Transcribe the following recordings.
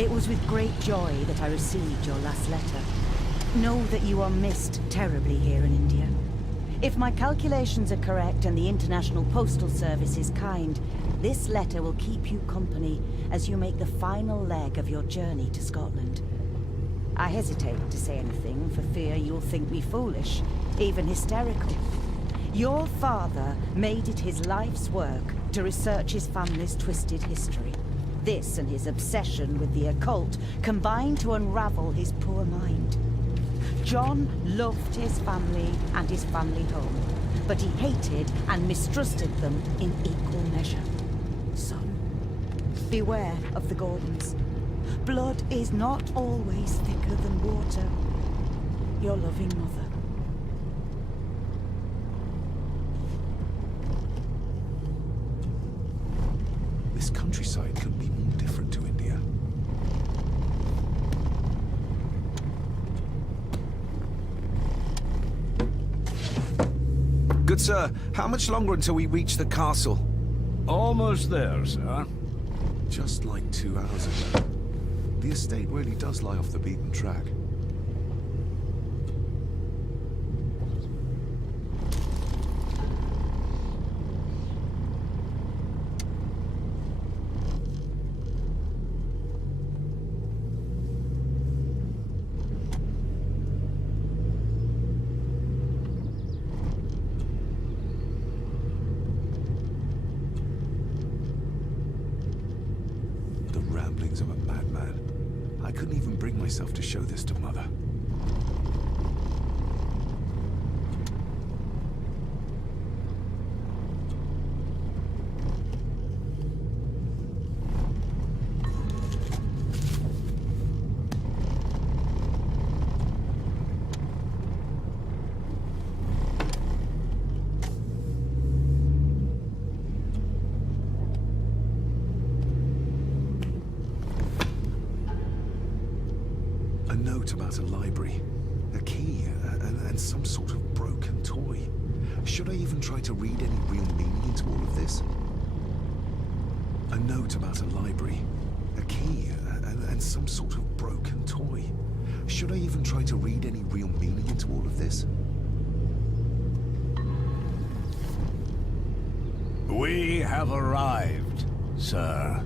It was with great joy that I received your last letter. Know that you are missed terribly here in India. If my calculations are correct and the International Postal Service is kind, this letter will keep you company as you make the final leg of your journey to Scotland. I hesitate to say anything for fear you'll think me foolish, even hysterical. Your father made it his life's work to research his family's twisted history. This and his obsession with the occult combined to unravel his poor mind. John loved his family and his family home, but he hated and mistrusted them in equal measure. Son, beware of the Gordons. Blood is not always thicker than water. Your loving mother. This countryside couldn't be more different to India. Good sir, how much longer until we reach the castle? Almost there, sir. Just like 2 hours ago. The estate really does lie off the beaten track. Of a madman. I couldn't even bring myself to show this to Mother. A note about a library, a key, and some sort of broken toy. Should I even try to read any real meaning into all of this? A note about a library, a key, and some sort of broken toy. Should I even try to read any real meaning into all of this? We have arrived, sir.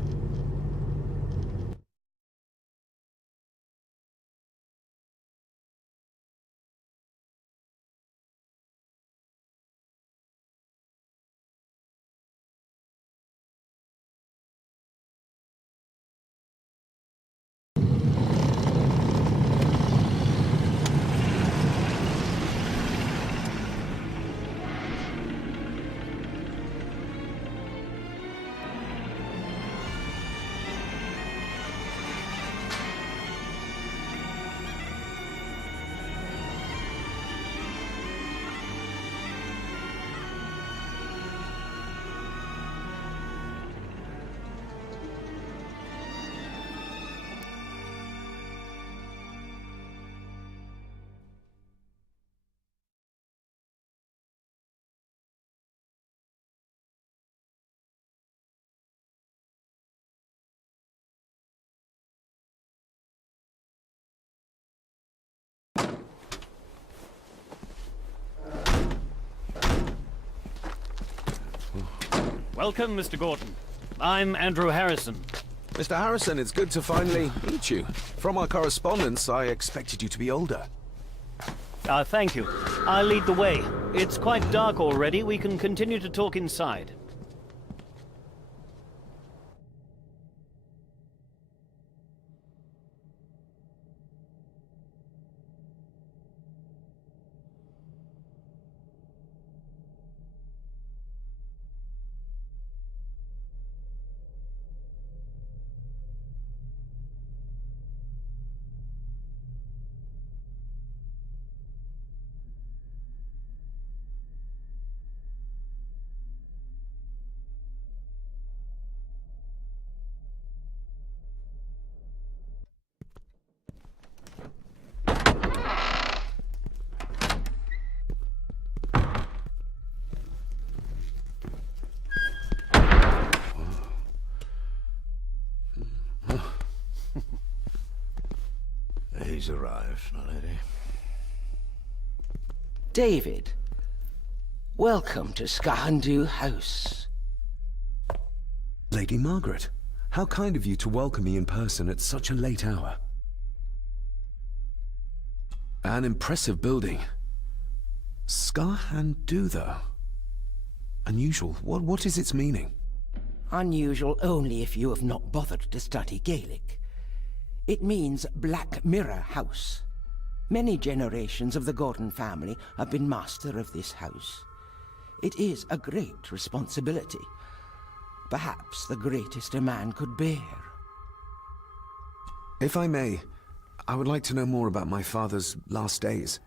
Welcome, Mr. Gordon. I'm Andrew Harrison. Mr. Harrison, it's good to finally meet you. From our correspondence, I expected you to be older. Thank you. I'll lead the way. It's quite dark already. We can continue to talk inside. She's arrived, my lady. David, welcome to Skahandu House. Lady Margaret, how kind of you to welcome me in person at such a late hour. An impressive building. Skahandu, though. Unusual. What is its meaning? Unusual only if you have not bothered to study Gaelic. It means Black Mirror House. Many generations of the Gordon family have been master of this house. It is a great responsibility. Perhaps the greatest a man could bear. If I may, I would like to know more about my father's last days.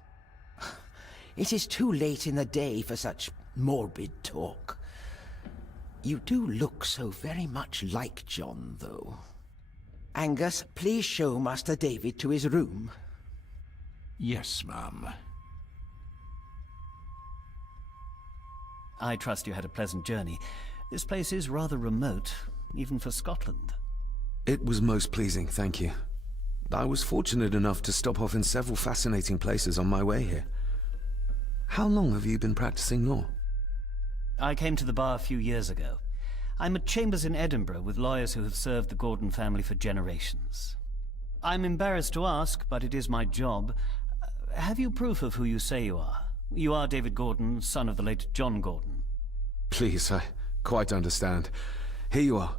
It is too late in the day for such morbid talk. You do look so very much like John, though. Angus, please show Master David to his room. Yes, ma'am. I trust you had a pleasant journey. This place is rather remote, even for Scotland. It was most pleasing, thank you. I was fortunate enough to stop off in several fascinating places on my way here. How long have you been practicing law? I came to the bar a few years ago. I'm at chambers in Edinburgh with lawyers who have served the Gordon family for generations. I'm embarrassed to ask, but it is my job. Have you proof of who you say you are? You are David Gordon, son of the late John Gordon. Please, I quite understand. Here you are.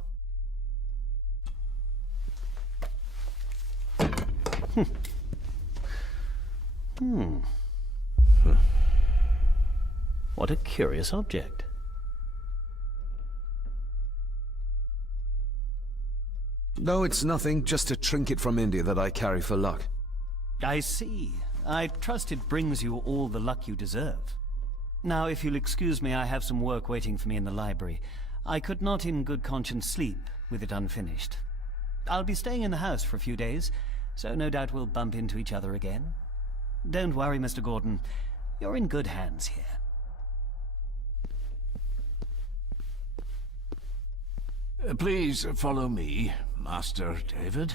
What a curious object. No, it's nothing, just a trinket from India that I carry for luck. I see. I trust it brings you all the luck you deserve. Now, if you'll excuse me, I have some work waiting for me in the library. I could not in good conscience sleep with it unfinished. I'll be staying in the house for a few days, so no doubt we'll bump into each other again. Don't worry, Mr. Gordon. You're in good hands here. Please follow me, Master David.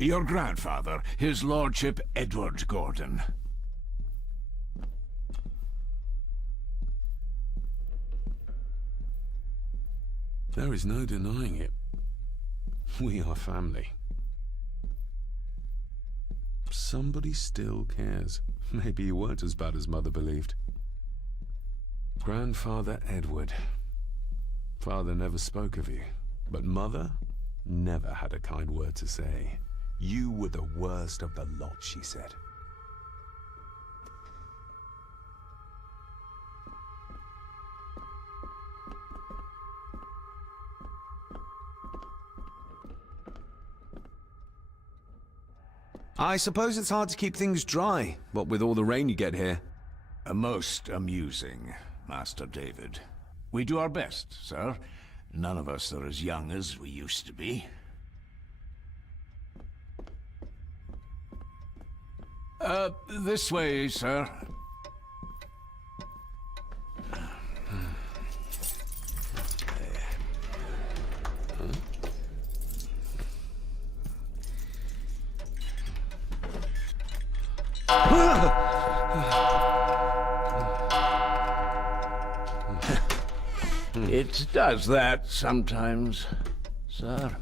Your grandfather, his lordship Edward Gordon. There is no denying it. We are family. Somebody still cares. Maybe you weren't as bad as Mother believed. Grandfather Edward. Father never spoke of you, but Mother never had a kind word to say. You were the worst of the lot, she said. I suppose it's hard to keep things dry, what with all the rain you get here. Most amusing, Master David. We do our best, sir. None of us are as young as we used to be. This way, sir. It does that sometimes, sir.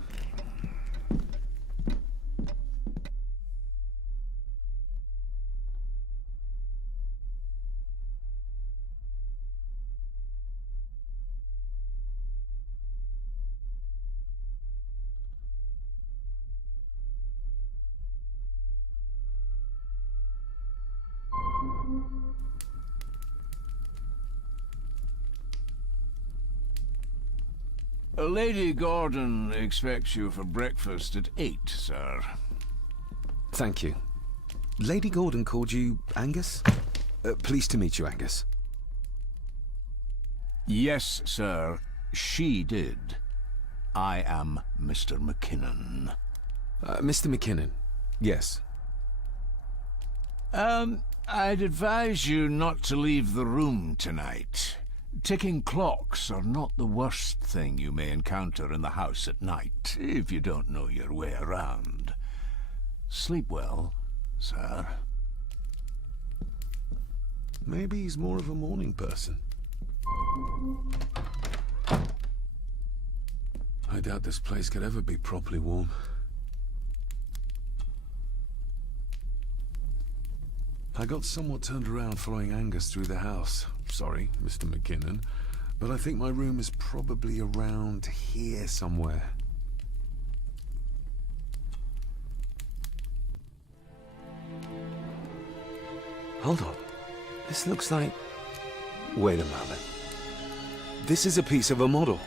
Lady Gordon expects you for breakfast at 8, sir. Thank you. Lady Gordon called you Angus? Pleased to meet you, Angus. Yes, sir. She did. I am Mr. McKinnon. Mr. McKinnon. Yes. I'd advise you not to leave the room tonight. Ticking clocks are not the worst thing you may encounter in the house at night, if you don't know your way around. Sleep well, sir. Maybe he's more of a morning person. I doubt this place could ever be properly warm. I got somewhat turned around following Angus through the house. Sorry, Mr. McKinnon, but I think my room is probably around here somewhere. Hold on. This looks like... Wait a moment. This is a piece of a model.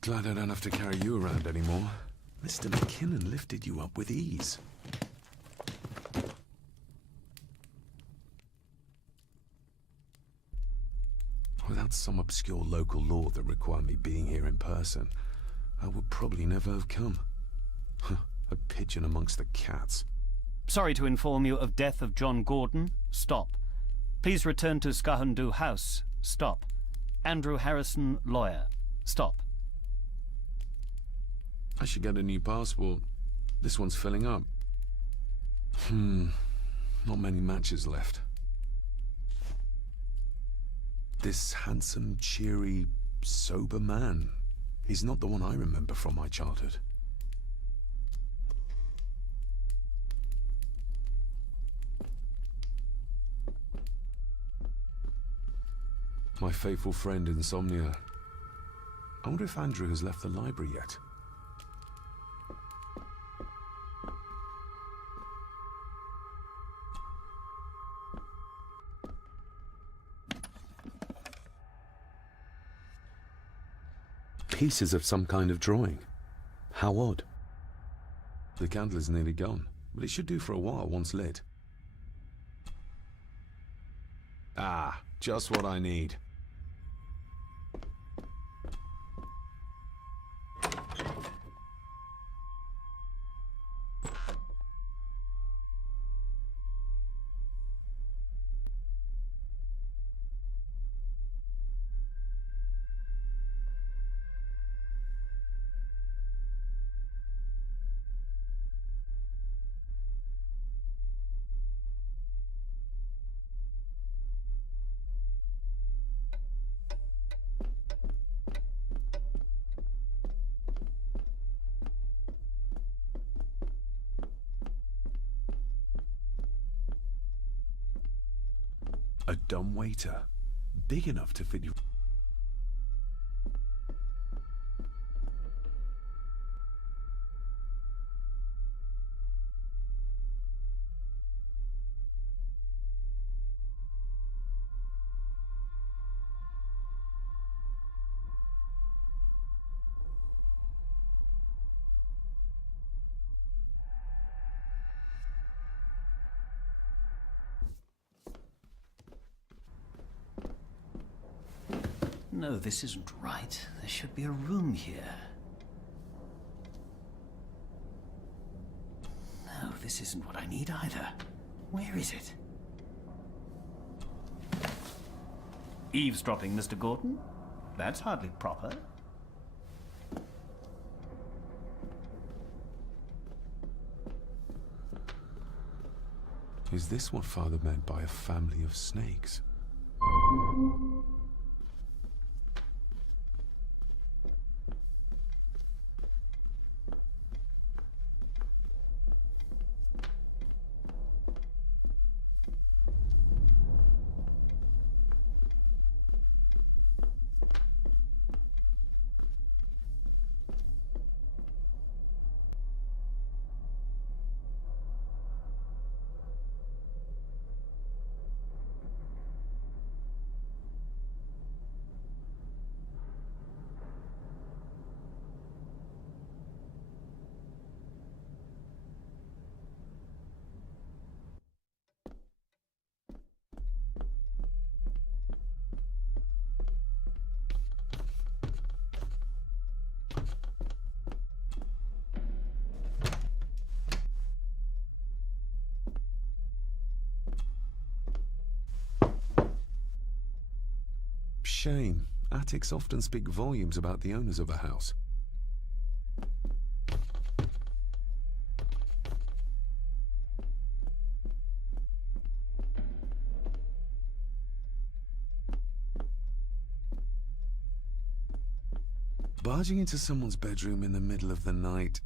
Glad I don't have to carry you around anymore. Mr. McKinnon lifted you up with ease. Without some obscure local law that required me being here in person, I would probably never have come. A pigeon amongst the cats. Sorry to inform you of death of John Gordon. Stop. Please return to Skahundu House. Stop. Andrew Harrison, lawyer. Stop. I should get a new passport. This one's filling up. Not many matches left. This handsome, cheery, sober man. He's not the one I remember from my childhood. My faithful friend Insomnia. I wonder if Andrew has left the library yet. Pieces of some kind of drawing. How odd. The candle is nearly gone, but it should do for a while once lit. Ah, just what I need. A dumbwaiter, big enough to fit you. No, this isn't right. There should be a room here. No, this isn't what I need either. Where is it? Eavesdropping, Mr. Gordon? That's hardly proper. Is this what Father meant by a family of snakes? shame. Attics often speak volumes about the owners of a house. Barging into someone's bedroom in the middle of the night.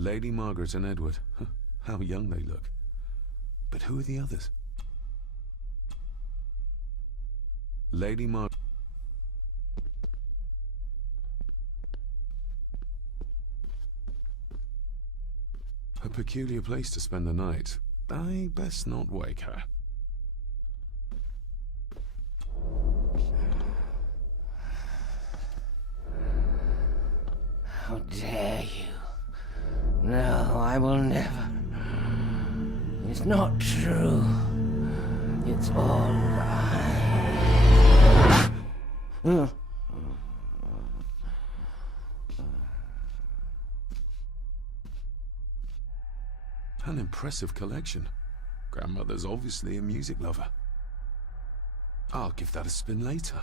Lady Margaret and Edward. How young they look. But who are the others? Lady Margaret. A peculiar place to spend the night. I best not wake her. How dare you? No, I will never. It's not true. It's all lie. An impressive collection. Grandmother's obviously a music lover. I'll give that a spin later.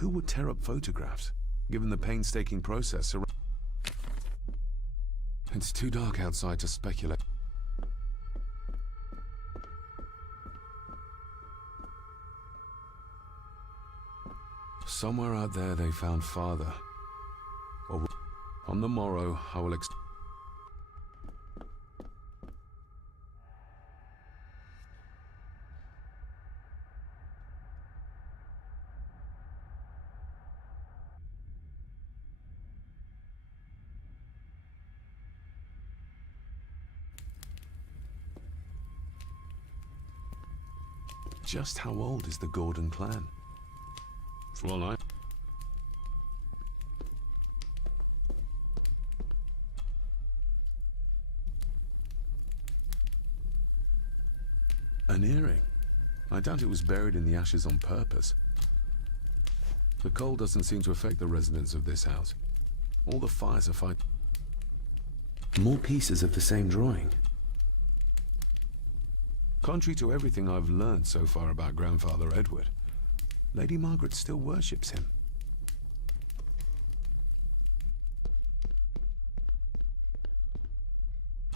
Who would tear up photographs, given the painstaking process around? It's too dark outside to speculate. Somewhere out there they found father. Or on the morrow, I will Just how old is the Gordon clan? Well, an earring. I doubt it was buried in the ashes on purpose. The cold doesn't seem to affect the residents of this house. All the fires are fighting. More pieces of the same drawing. Contrary to everything I've learned so far about Grandfather Edward, Lady Margaret still worships him.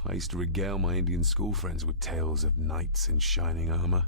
I used to regale my Indian school friends with tales of knights in shining armor.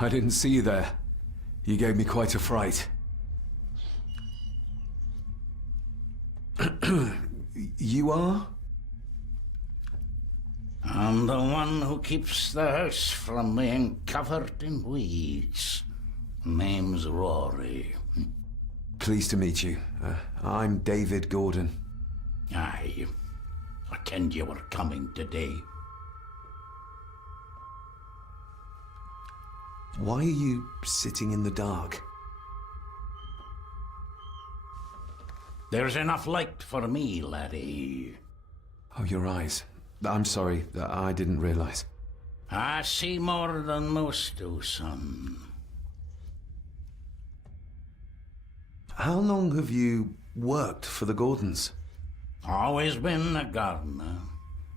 I didn't see you there. You gave me quite a fright. You are? I'm the one who keeps the house from being covered in weeds. Name's Rory. Pleased to meet you. I'm David Gordon. Aye. I kenned you were coming today. Why are you sitting in the dark? There's enough light for me, laddie. Oh, your eyes. I'm sorry, I didn't realize. I see more than most do, son. How long have you worked for the Gordons? Always been a gardener,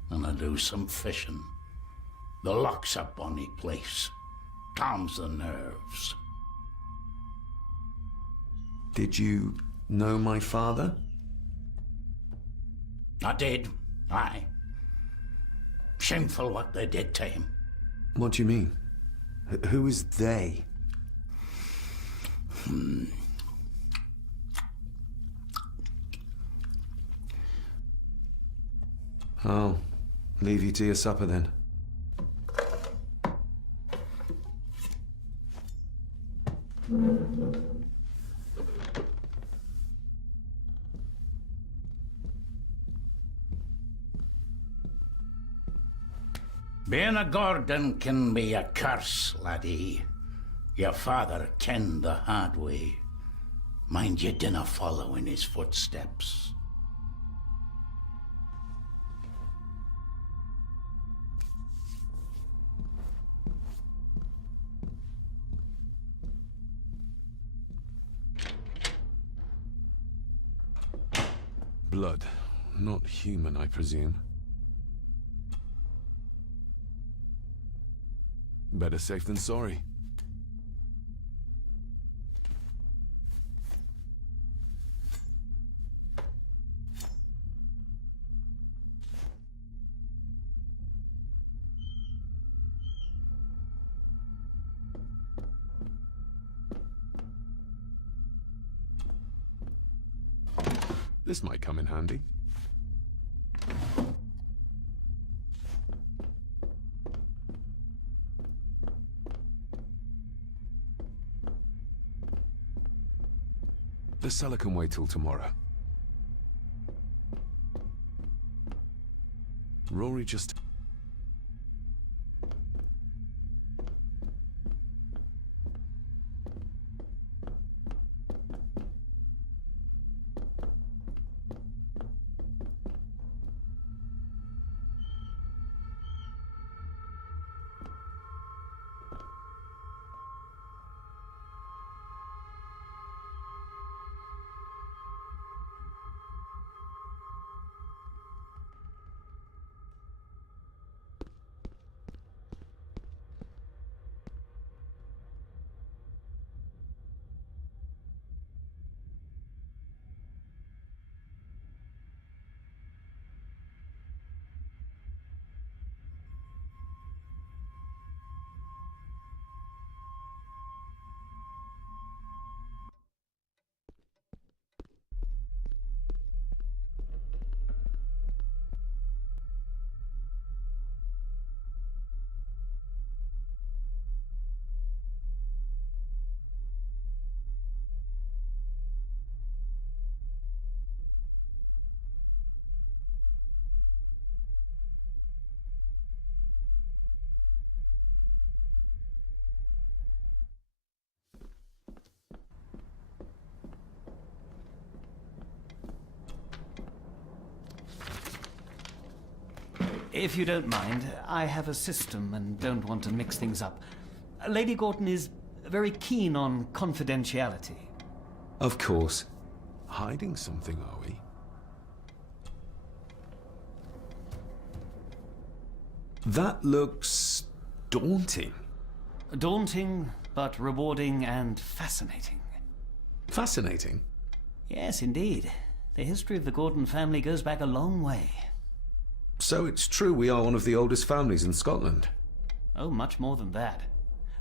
and I do some fishing. The loch's a bonny place. Calms the nerves. Did you know my father? I did, aye. Shameful what they did to him. What do you mean? Who is they? I'll leave you to your supper then. Being a Gordon can be a curse, laddie. Your father kenned the hard way. Mind you dinna follow in his footsteps. Blood. Not human, I presume. Better safe than sorry. This might come in handy. The cellar can wait till tomorrow. Rory just... If you don't mind, I have a system and don't want to mix things up. Lady Gordon is very keen on confidentiality. Of course. Hiding something, are we? That looks... daunting. Daunting, but rewarding and fascinating. Fascinating? Yes, indeed. The history of the Gordon family goes back a long way. So it's true we are one of the oldest families in Scotland. Oh, much more than that.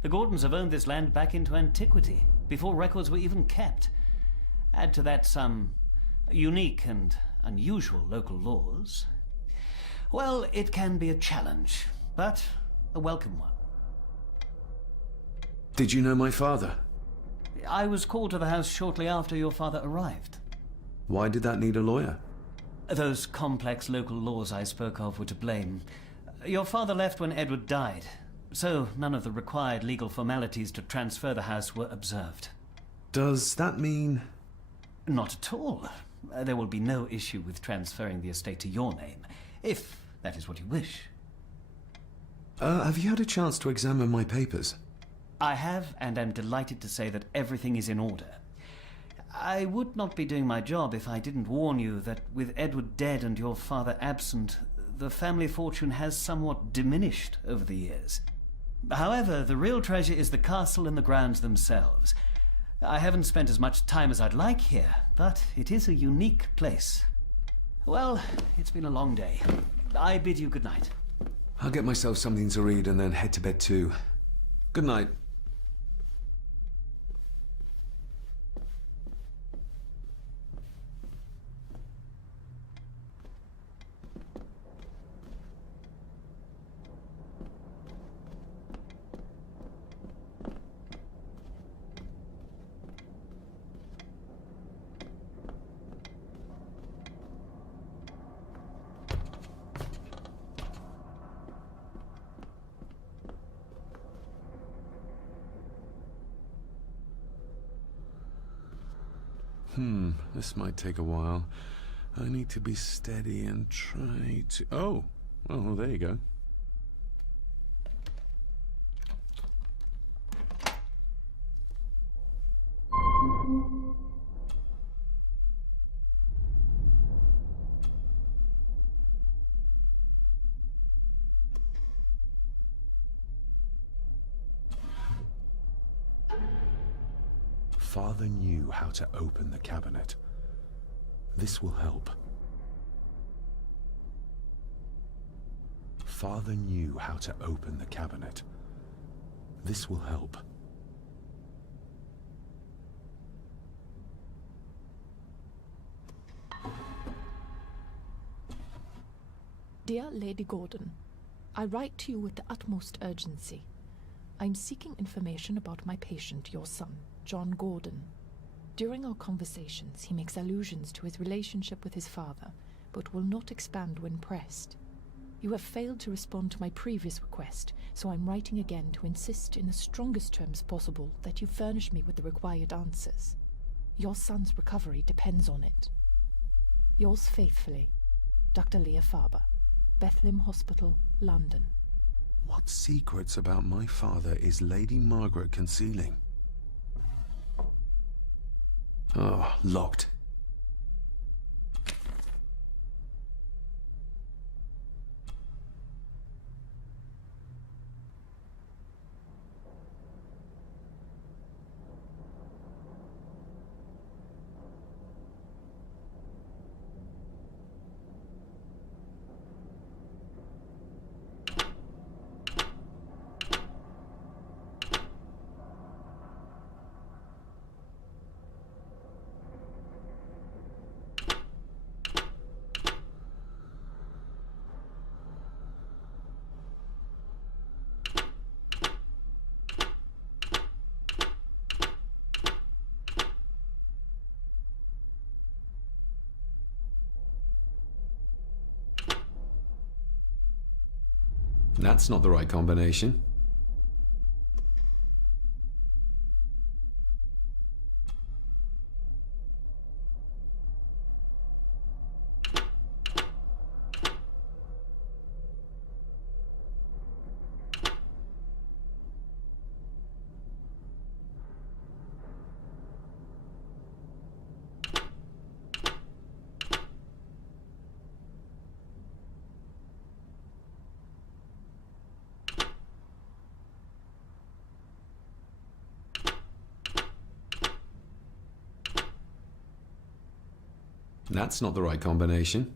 The Gordons have owned this land back into antiquity, before records were even kept. Add to that some unique and unusual local laws. Well, it can be a challenge, but a welcome one. Did you know my father? I was called to the house shortly after your father arrived. Why did that need a lawyer? Those complex local laws I spoke of were to blame. Your father left when Edward died, so none of the required legal formalities to transfer the house were observed. Does that mean... Not at all. There will be no issue with transferring the estate to your name, if that is what you wish. have you had a chance to examine my papers? I have, and am delighted to say that everything is in order. I would not be doing my job if I didn't warn you that with Edward dead and your father absent, the family fortune has somewhat diminished over the years. However, the real treasure is the castle and the grounds themselves. I haven't spent as much time as I'd like here, but it is a unique place. Well, it's been a long day. I bid you good night. I'll get myself something to read and then head to bed too. Good night. This might take a while. I need to be steady and try to... Oh, well, there you go. Father knew how to open the cabinet. This will help. Father knew how to open the cabinet. This will help. Dear Lady Gordon, I write to you with the utmost urgency. I'm seeking information about my patient, your son, John Gordon. During our conversations, he makes allusions to his relationship with his father, but will not expand when pressed. You have failed to respond to my previous request, so I'm writing again to insist in the strongest terms possible that you furnish me with the required answers. Your son's recovery depends on it. Yours faithfully, Dr. Leah Faber, Bethlehem Hospital, London. What secrets about my father is Lady Margaret concealing? Oh, locked. That's not the right combination. That's not the right combination.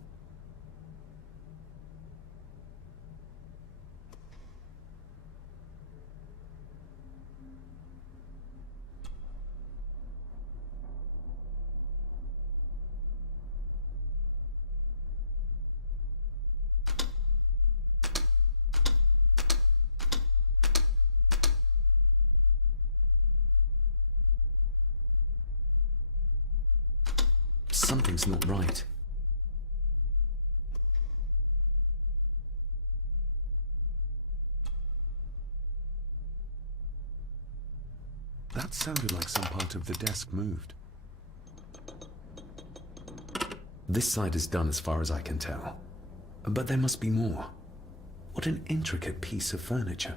Something's not right. That sounded like some part of the desk moved. This side is done as far as I can tell. But there must be more. What an intricate piece of furniture.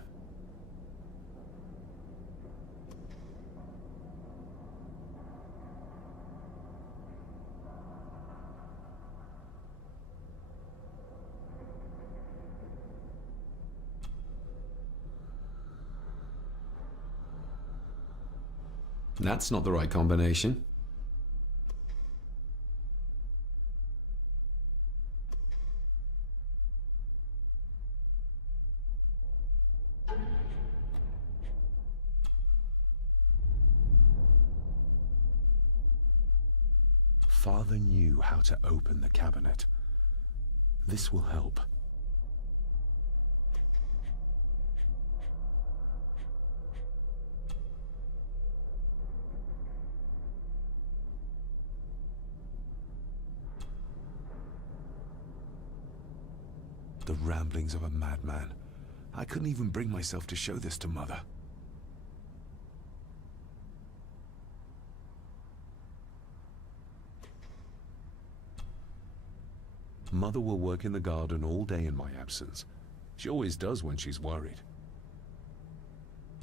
That's not the right combination. Father knew how to open the cabinet. This will help. The ramblings of a madman. I couldn't even bring myself to show this to Mother. Mother will work in the garden all day in my absence. She always does when she's worried.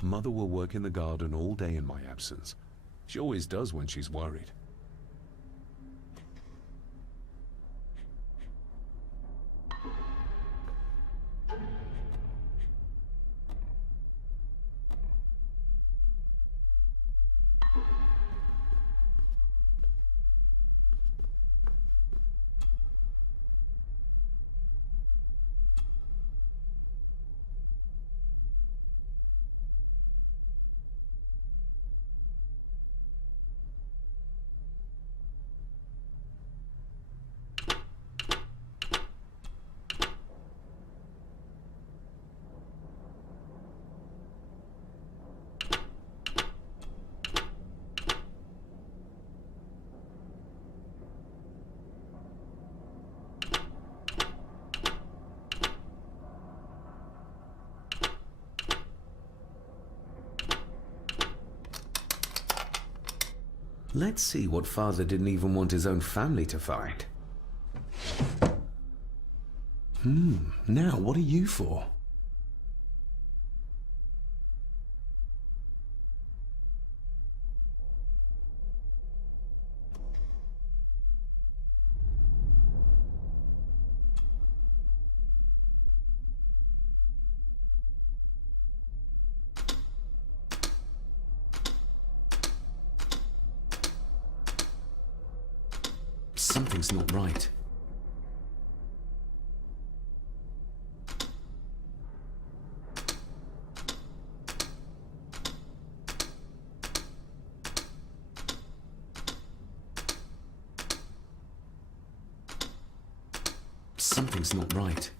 Mother will work in the garden all day in my absence. She always does when she's worried. Let's see what Father didn't even want his own family to find. Now what are you for? Something's not right. Something's not right.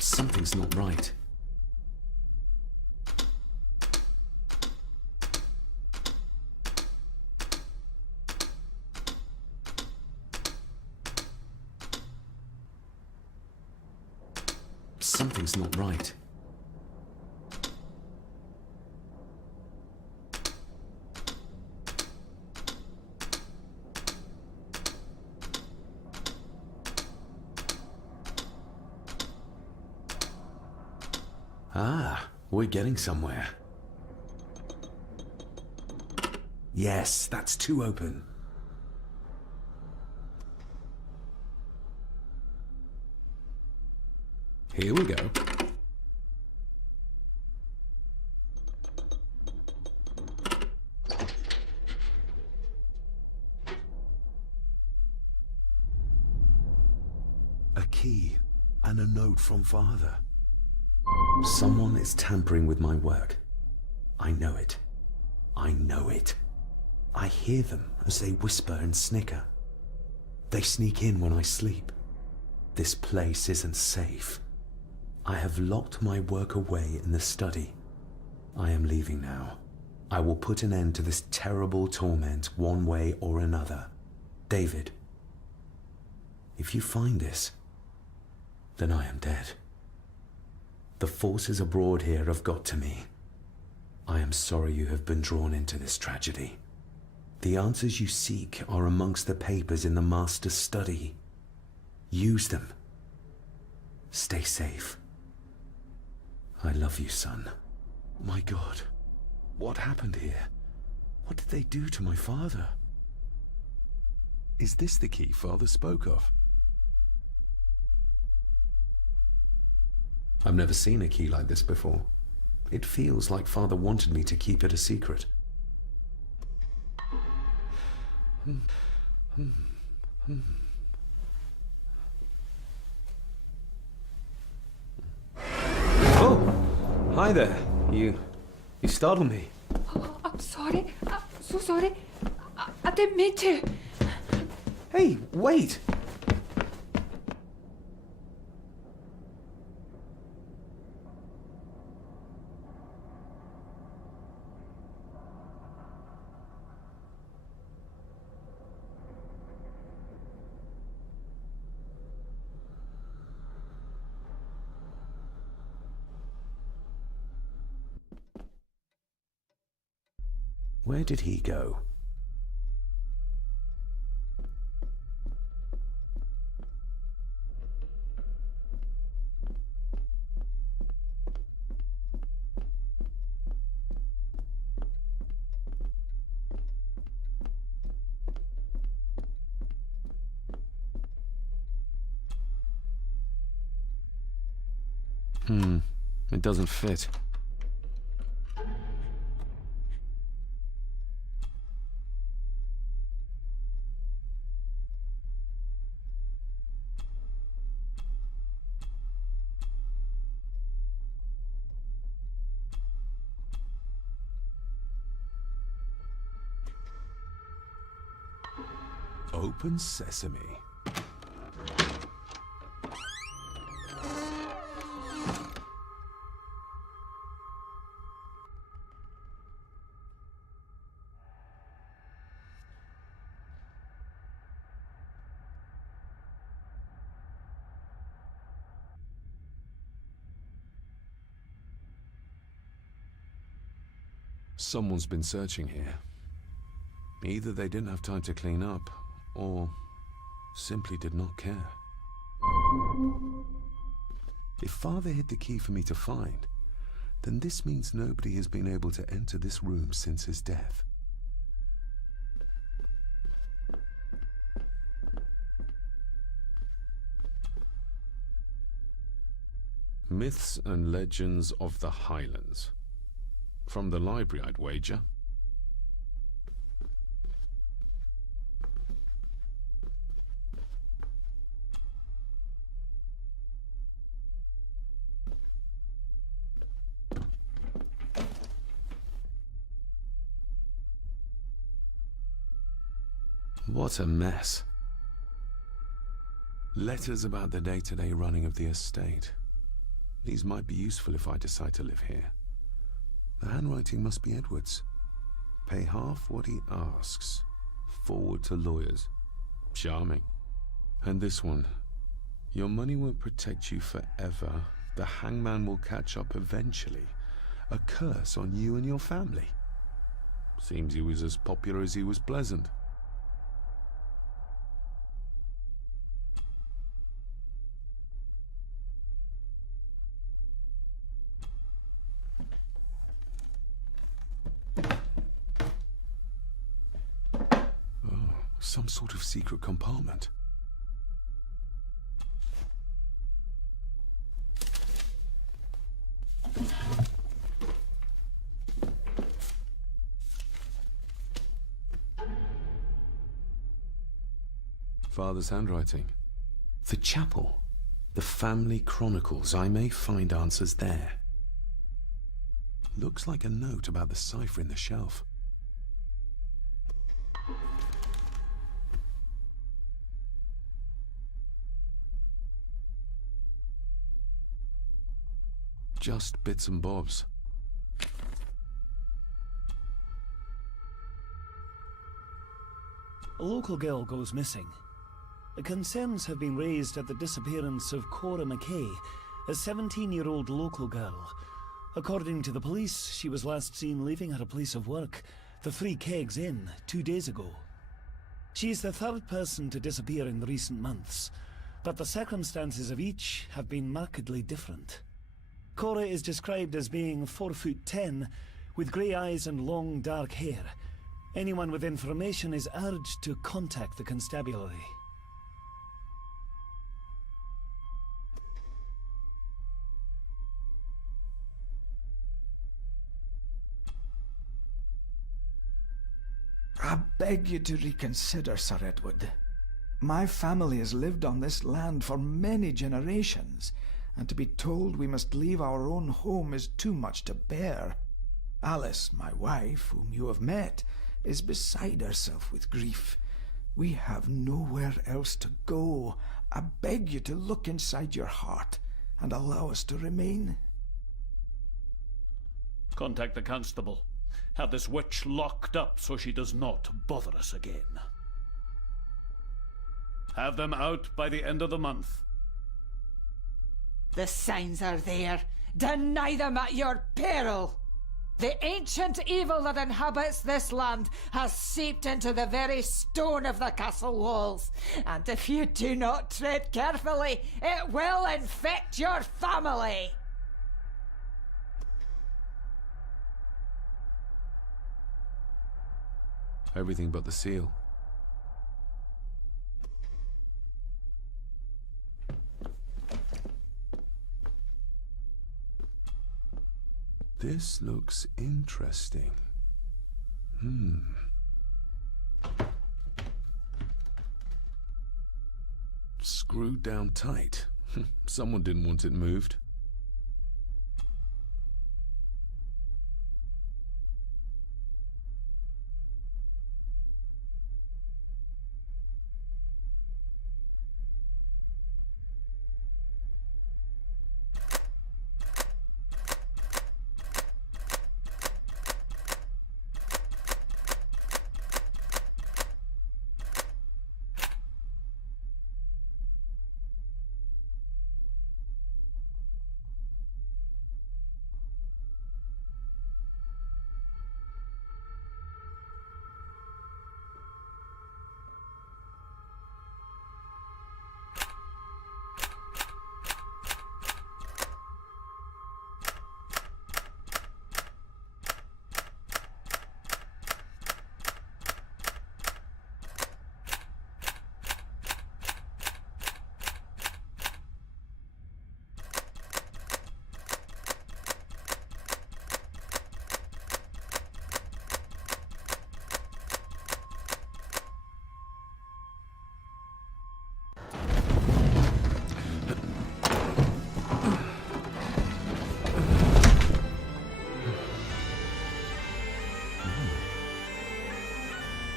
Something's not right. Something's not right. Ah, we're getting somewhere. Yes, that's too open. Here we go. key and a note from Father. Someone is tampering with my work. I know it. I know it. I hear them as they whisper and snicker. They sneak in when I sleep. This place isn't safe. I have locked my work away in the study. I am leaving now. I will put an end to this terrible torment one way or another. David, if you find this, then I am dead. The forces abroad here have got to me. I am sorry you have been drawn into this tragedy. The answers you seek are amongst the papers in the Master's study. Use them. Stay safe. I love you, son. My God, what happened here? What did they do to my father? Is this the key Father spoke of? I've never seen a key like this before. It feels like Father wanted me to keep it a secret. Oh, hi there. You startled me. Oh, I'm sorry. I'm so sorry. I didn't mean to. Hey, wait. Where did he go? It doesn't fit. Open sesame. Someone's been searching here. Either they didn't have time to clean up, or simply did not care. If Father hid the key for me to find, then this means nobody has been able to enter this room since his death. Myths and Legends of the Highlands. From the library, I'd wager. What a mess. Letters about the day-to-day running of the estate. These might be useful if I decide to live here. The handwriting must be Edward's. Pay half what he asks. Forward to lawyers. Charming. And this one. Your money won't protect you forever. The hangman will catch up eventually. A curse on you and your family. Seems he was as popular as he was pleasant. Some sort of secret compartment. Father's handwriting. The chapel. The family chronicles. I may find answers there. Looks like a note about the cipher in the shelf. Just bits and bobs. A local girl goes missing. Concerns have been raised at the disappearance of Cora McKay, a 17-year-old local girl. According to the police, she was last seen leaving her place of work, the Three Kegs Inn, 2 days ago. She's the third person to disappear in recent months, but the circumstances of each have been markedly different. Cora is described as being 4'10", with grey eyes and long dark hair. Anyone with information is urged to contact the constabulary. I beg you to reconsider, Sir Edward. My family has lived on this land for many generations, and to be told we must leave our own home is too much to bear. Alice, my wife, whom you have met, is beside herself with grief. We have nowhere else to go. I beg you to look inside your heart and allow us to remain. Contact the constable. Have this witch locked up so she does not bother us again. Have them out by the end of the month. The signs are there. Deny them at your peril. The ancient evil that inhabits this land has seeped into the very stone of the castle walls, and if you do not tread carefully, it will infect your family. Everything but the seal. This looks interesting. Screwed down tight. Someone didn't want it moved.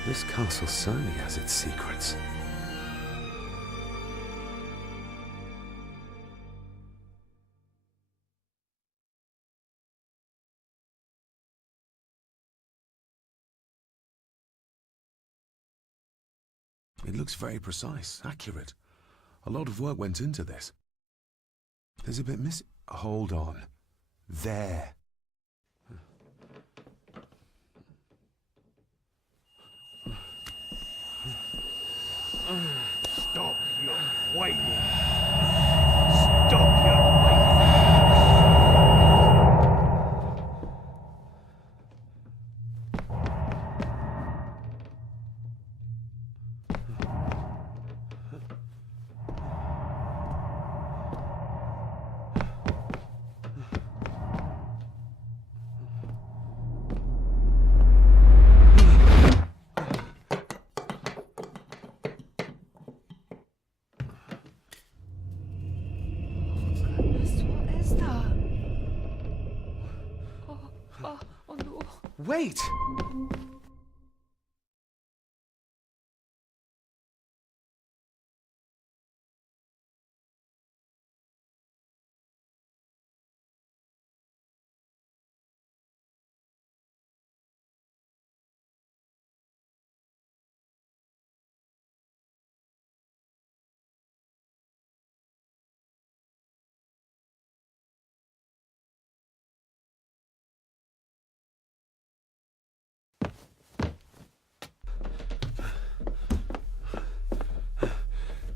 This castle certainly has its secrets. It looks very precise, accurate. A lot of work went into this. There's a bit missing. Hold on. There. Stop your whining! Stop your whining! What's that? Oh no. Wait!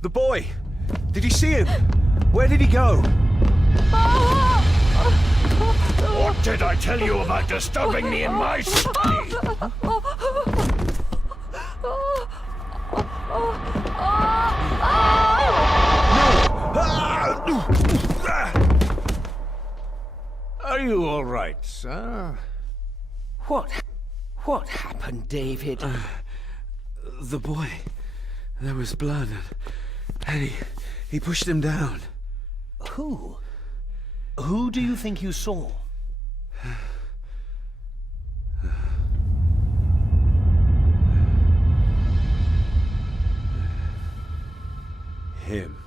The boy! Did you see him? Where did he go? What did I tell you about disturbing me in my study? Are you all right, sir? What happened, David? The boy. There was blood, and he pushed him down. Who? Who do you think you saw? Him.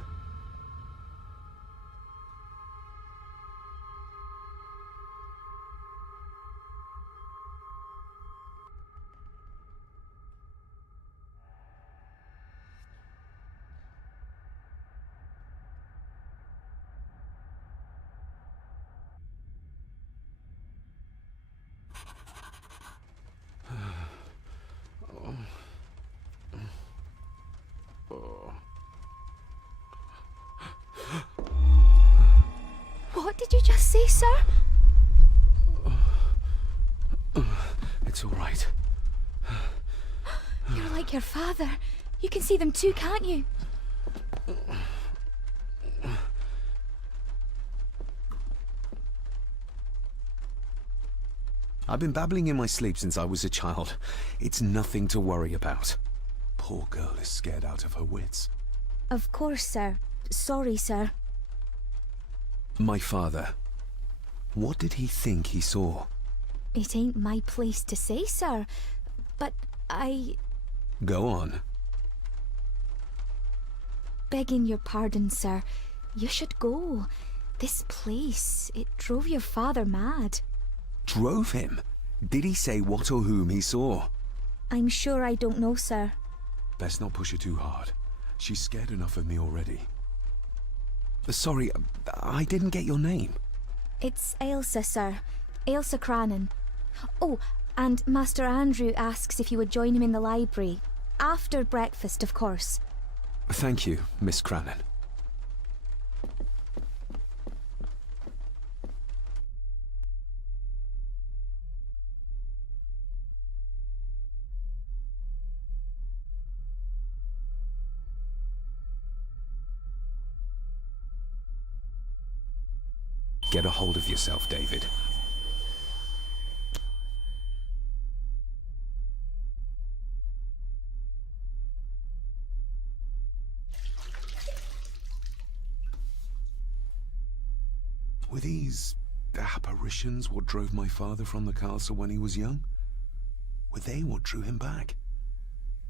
What did you just say, sir? It's all right. You're like your father. You can see them too, can't you? I've been babbling in my sleep since I was a child. It's nothing to worry about. Poor girl is scared out of her wits. Of course, sir. Sorry, sir. My father. What did he think he saw? It ain't my place to say, sir. But Go on. begging your pardon, sir. You should go. This place, it drove your father mad. Drove him? Did he say what or whom he saw? I'm sure I don't know, sir. Best not push her too hard. She's scared enough of me already. Sorry, I didn't get your name. It's Ailsa, sir. Ailsa Crannan. Oh, and Master Andrew asks if you would join him in the library. After breakfast, of course. Thank you, Miss Crannan. Get a hold of yourself, David. Were these apparitions what drove my father from the castle when he was young? Were they what drew him back?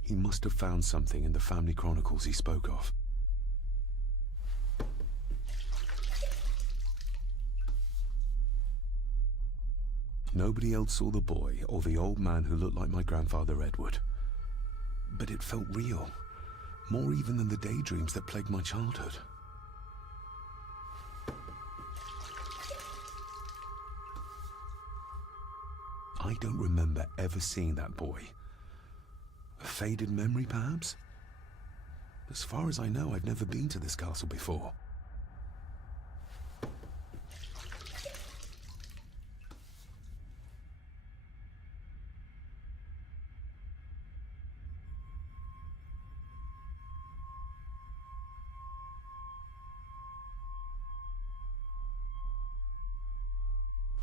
He must have found something in the family chronicles he spoke of. Nobody else saw the boy or the old man who looked like my grandfather Edward. But it felt real, more even than the daydreams that plagued my childhood. I don't remember ever seeing that boy. A faded memory, perhaps? As far as I know, I've never been to this castle before.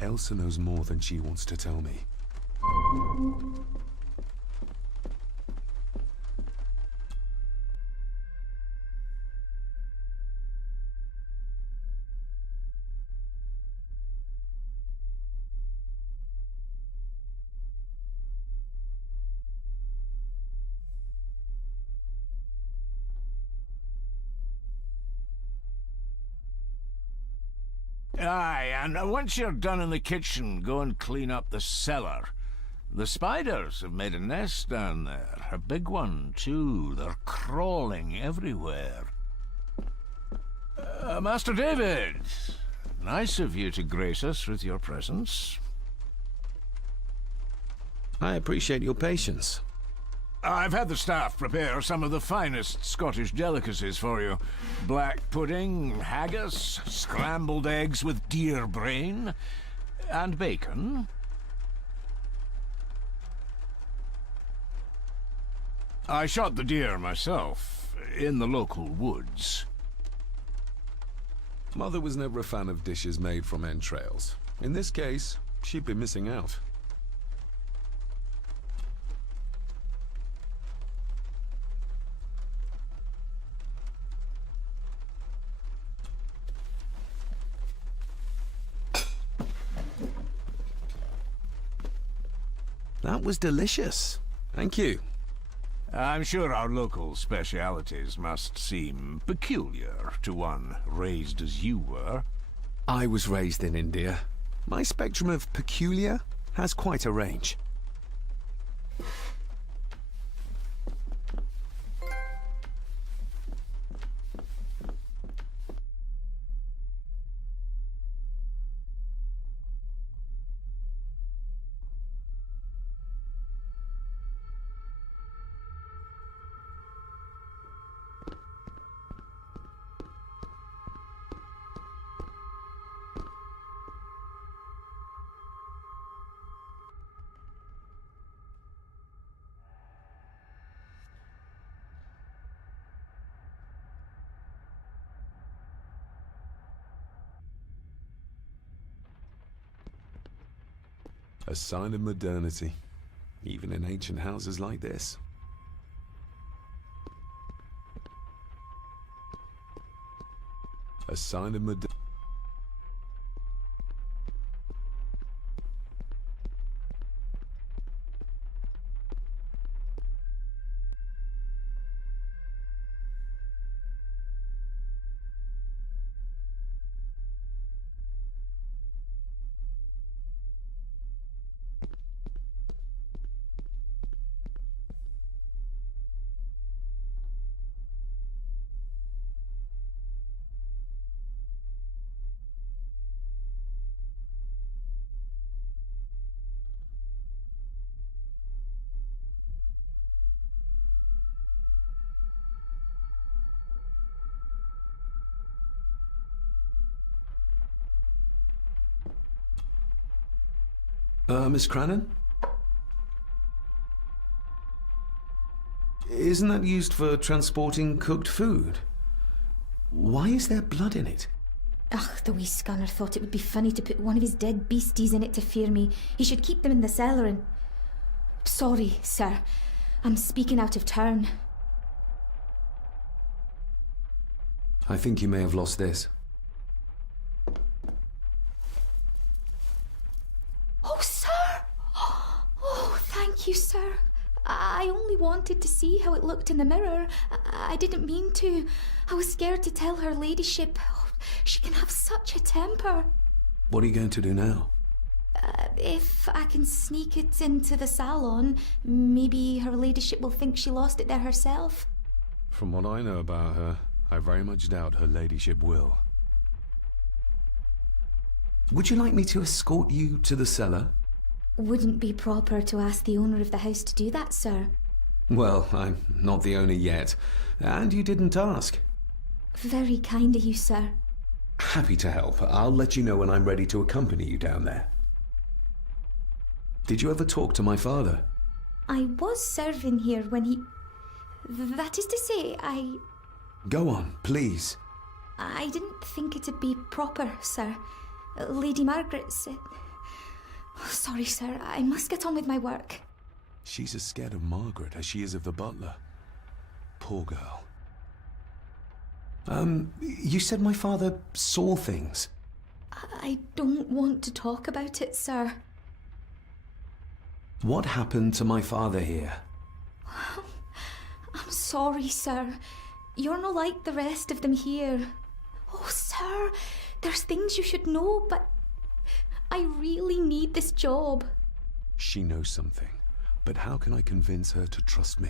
Elsa knows more than she wants to tell me. Aye, and once you're done in the kitchen, go and clean up the cellar. The spiders have made a nest down there. A big one, too. They're crawling everywhere. Master David, nice of you to grace us with your presence. I appreciate your patience. I've had the staff prepare some of the finest Scottish delicacies for you. Black pudding, haggis, scrambled eggs with deer brain, and bacon. I shot the deer myself, in the local woods. Mother was never a fan of dishes made from entrails. In this case, she'd be missing out. That was delicious. Thank you. I'm sure our local specialities must seem peculiar to one raised as you were. I was raised in India. My spectrum of peculiar has quite a range. A sign of modernity, even in ancient houses like this. A sign of modernity. Miss Crannan? Isn't that used for transporting cooked food? Why is there blood in it? Ugh, the wee scunner thought it would be funny to put one of his dead beasties in it to fear me. He should keep them in the cellar and... Sorry, sir. I'm speaking out of turn. I think you may have lost this. Oh, sir! Oh, thank you, sir. I only wanted to see how it looked in the mirror. I didn't mean to. I was scared to tell her ladyship. Oh, she can have such a temper. What are you going to do now? If I can sneak it into the salon, maybe her ladyship will think she lost it there herself. From what I know about her, I very much doubt her ladyship will. Would you like me to escort you to the cellar? Wouldn't be proper to ask the owner of the house to do that, sir. Well, I'm not the owner yet, and you didn't ask. Very kind of you, sir. Happy to help. I'll let you know when I'm ready to accompany you down there. Did you ever talk to my father? I was serving here when he... That is to say, Go on, please. I didn't think it'd be proper, sir. Lady Margaret said... Sorry, sir. I must get on with my work. She's as scared of Margaret as she is of the butler. Poor girl. You said my father saw things. I don't want to talk about it, sir. What happened to my father here? I'm sorry, sir. You're not like the rest of them here. Oh, sir, There's things you should know, but I really need this job. She knows something, but how can I convince her to trust me?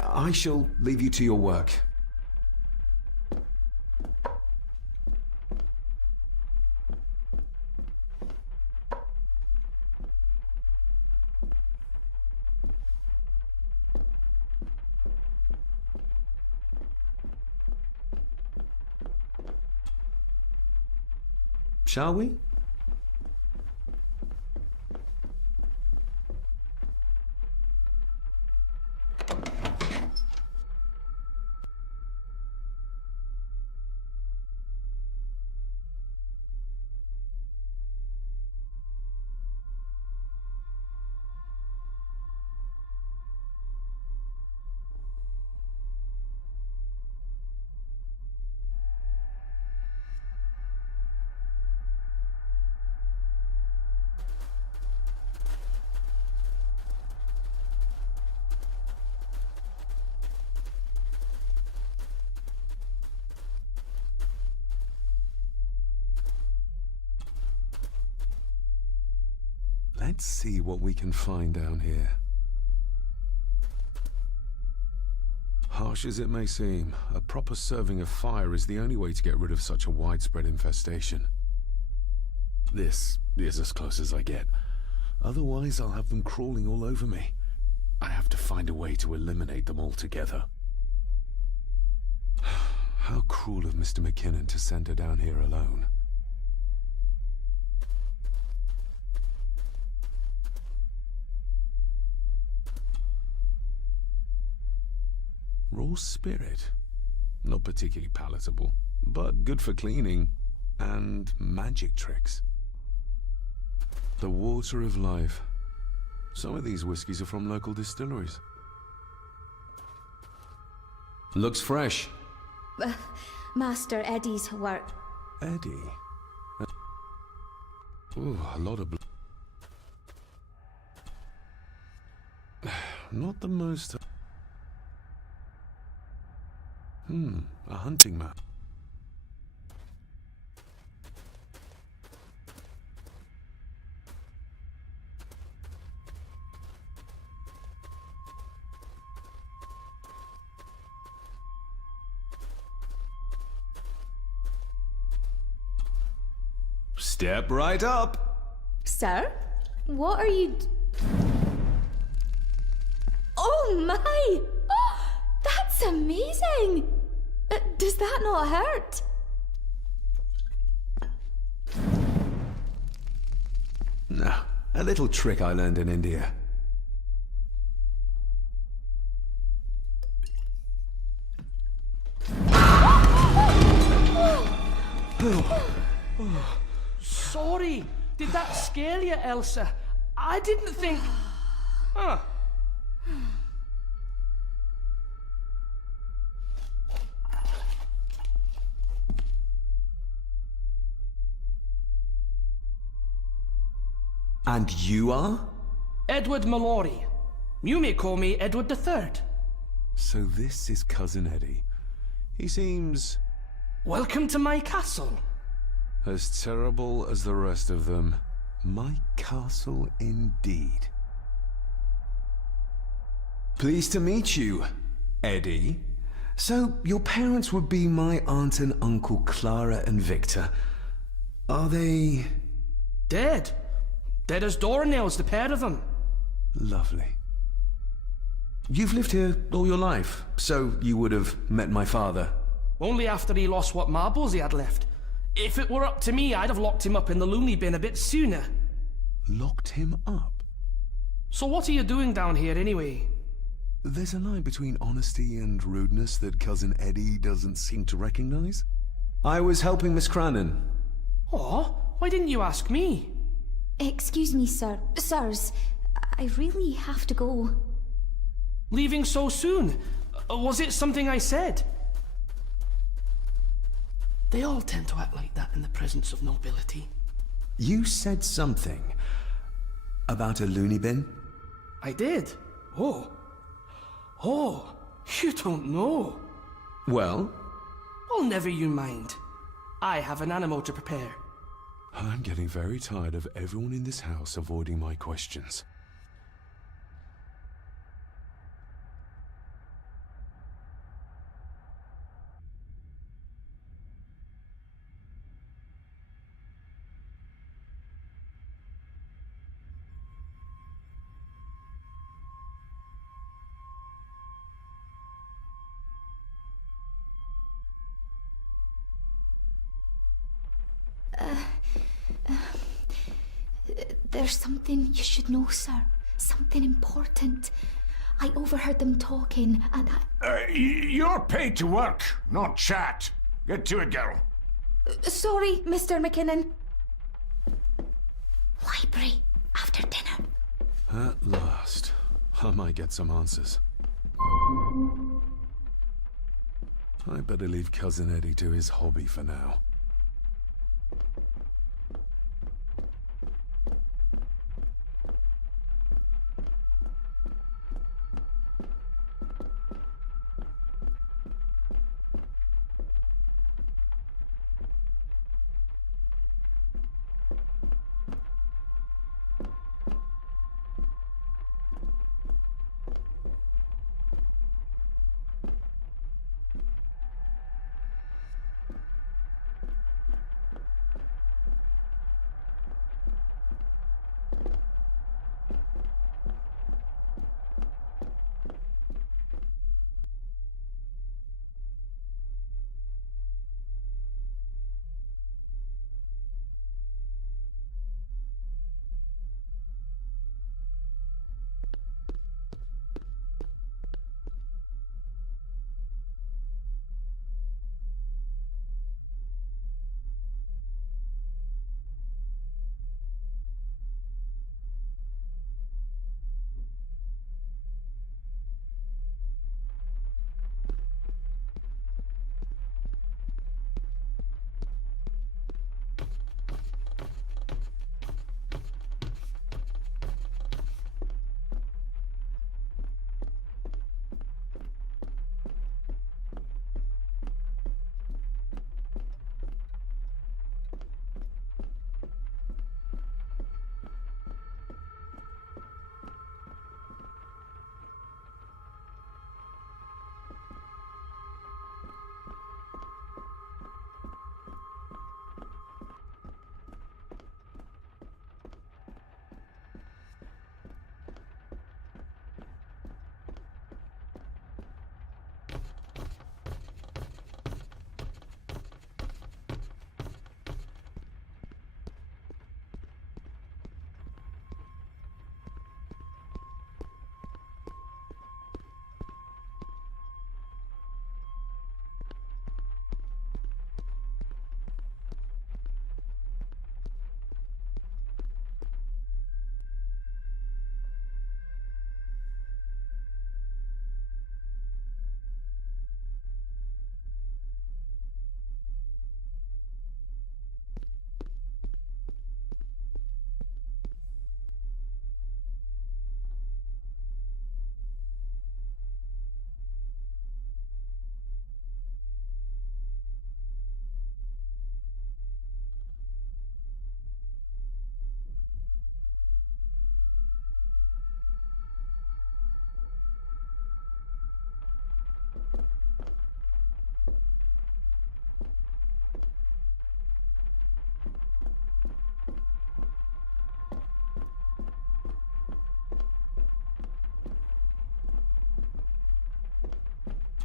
I shall leave you to your work. Shall we? Let's see what we can find down here. Harsh as it may seem, a proper serving of fire is the only way to get rid of such a widespread infestation. This is as close as I get. Otherwise, I'll have them crawling all over me. I have to find a way to eliminate them altogether. How cruel of Mr. McKinnon to send her down here alone. Raw spirit. Not particularly palatable, but good for cleaning and magic tricks. The water of life. Some of these whiskies are from local distilleries. Looks fresh. Master Eddie's work. Eddie? Ooh, a lot of not the most... a hunting map. Step right up. Sir? What are you... Oh my! That's amazing! Does that not hurt? No, a little trick I learned in India. Sorry, did that scare you, Elsa? I didn't think... Huh. And you are? Edward Mallory. You may call me Edward III. So this is Cousin Eddie. He seems... Welcome to my castle. as terrible as the rest of them. My castle indeed. Pleased to meet you, Eddie. So, your parents would be my aunt and uncle Clara and Victor. Are they... Dead. Dead as doornails, the pair of them. Lovely. You've lived here all your life, so you would have met my father. Only after he lost what marbles he had left. If it were up to me, I'd have locked him up in the loony bin a bit sooner. Locked him up? So what are you doing down here anyway? There's a line between honesty and rudeness that Cousin Eddie doesn't seem to recognize. I was helping Miss Crannan. Oh, why didn't you ask me? Excuse me, sirs. I really have to go. Leaving so soon? Was it something I said? They all tend to act like that in the presence of nobility. You said something about a loony bin? I did. Oh, you don't know. Well? Well, never you mind. I have an animal to prepare. I'm getting very tired of everyone in this house avoiding my questions. There's something you should know, sir. Something important. I overheard them talking, and You're paid to work, not chat. Get to it, girl. Sorry, Mr. McKinnon. Library, after dinner. At last. I might get some answers. I better leave Cousin Eddie to his hobby for now.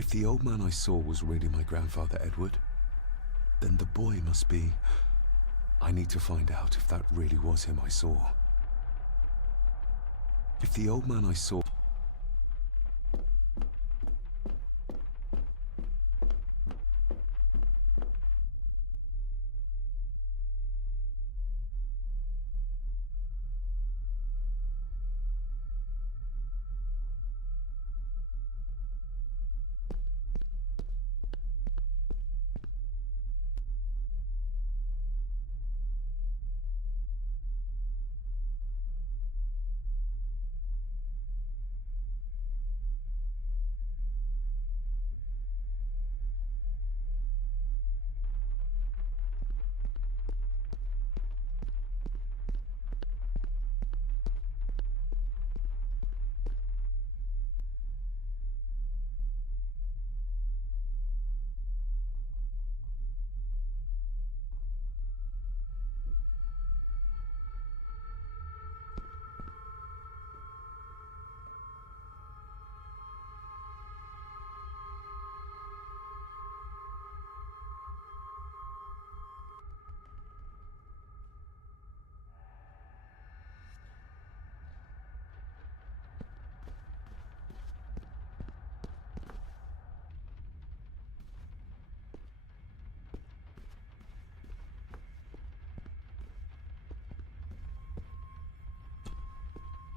If the old man I saw was really my grandfather Edward, then the boy must be... I need to find out if that really was him I saw. If the old man I saw...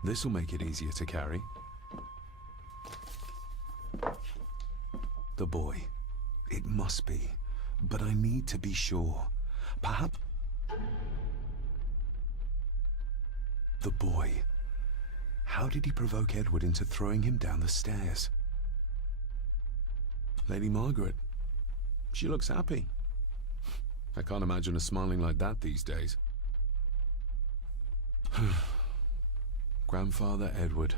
This'll make it easier to carry. The boy. It must be. But I need to be sure. Perhaps... The boy. How did he provoke Edward into throwing him down the stairs? Lady Margaret. She looks happy. I can't imagine her smiling like that these days. Grandfather Edward.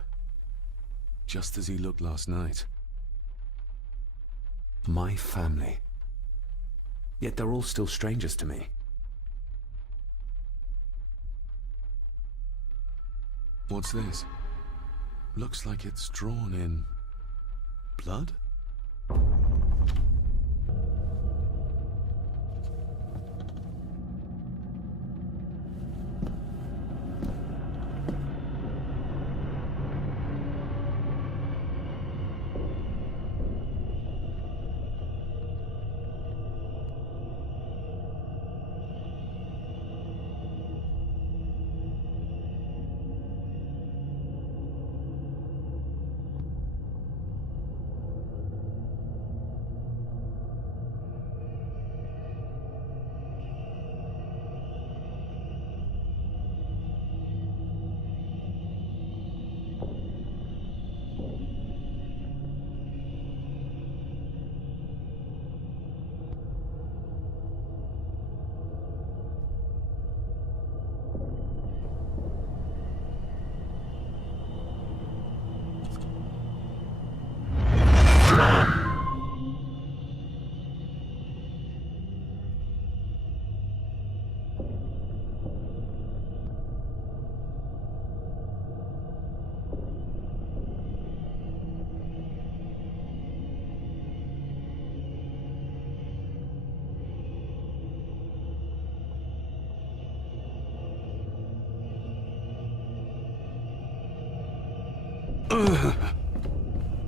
Just as he looked last night. My family. Yet they're all still strangers to me. What's this? Looks like it's drawn in... blood?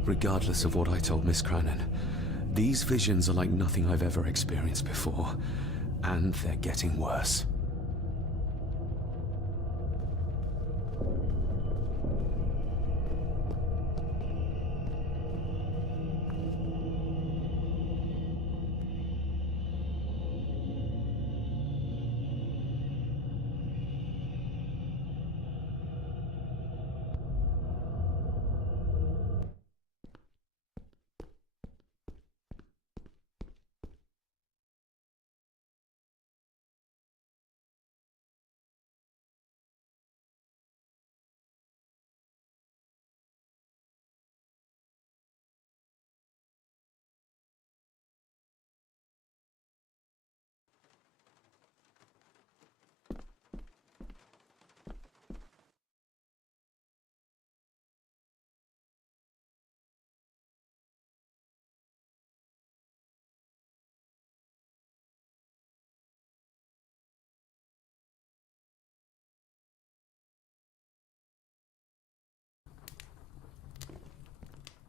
Regardless of what I told Miss Crannan, these visions are like nothing I've ever experienced before, and they're getting worse.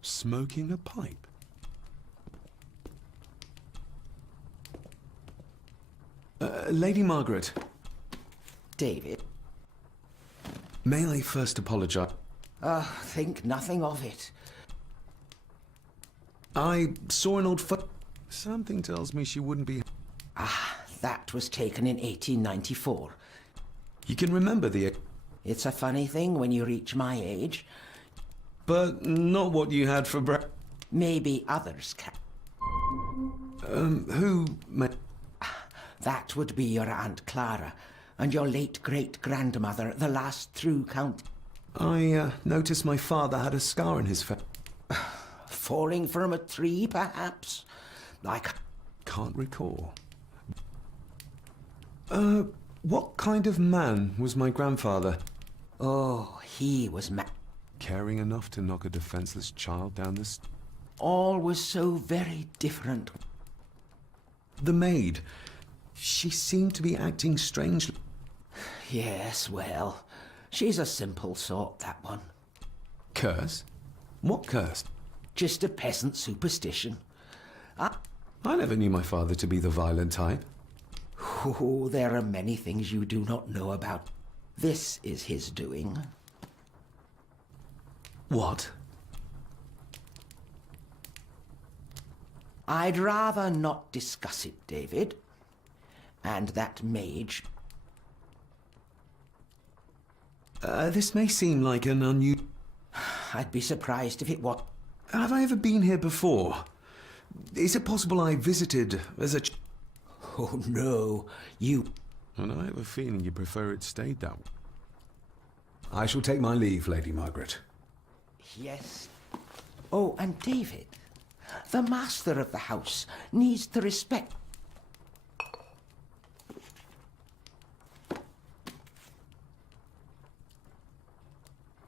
Smoking a pipe? Lady Margaret. David? May I first apologize? Think nothing of it. I saw an old foot. Something tells me she wouldn't be... That was taken in 1894. You can remember the... It's a funny thing when you reach my age. But not what you had for Maybe others can. Who... That would be your Aunt Clara, and your late great-grandmother, the last true Count... I noticed my father had a scar on his face. Falling from a tree, perhaps? I can't recall. What kind of man was my grandfather? Oh, he was caring enough to knock a defenseless child down the All was so very different. The maid. She seemed to be acting strangely. Yes, well, she's a simple sort, that one. Curse? What curse? Just a peasant superstition. I never knew my father to be the violent type. Oh, there are many things you do not know about. This is his doing. What? I'd rather not discuss it, David. And that mage... This may seem like an unusual... I'd be surprised if it was... Have I ever been here before? Is it possible I visited as a... Oh, no, you... And I have a feeling you prefer it stayed that way. I shall take my leave, Lady Margaret. Yes. Oh, and David, the master of the house needs to respect...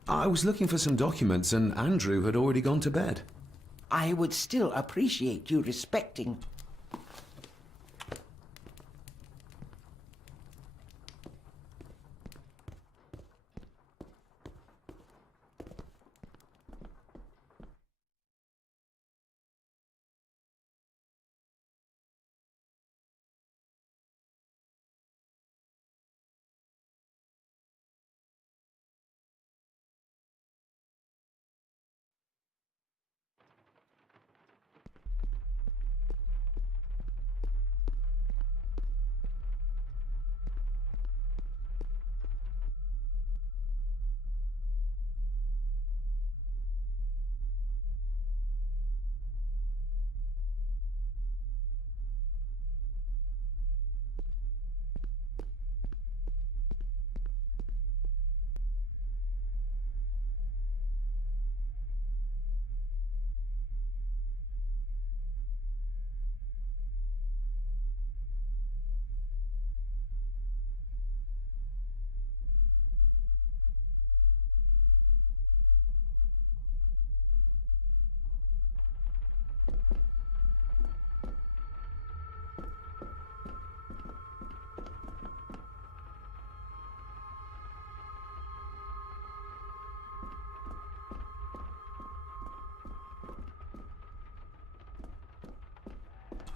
I was looking for some documents and Andrew had already gone to bed. I would still appreciate you respecting...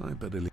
I better leave.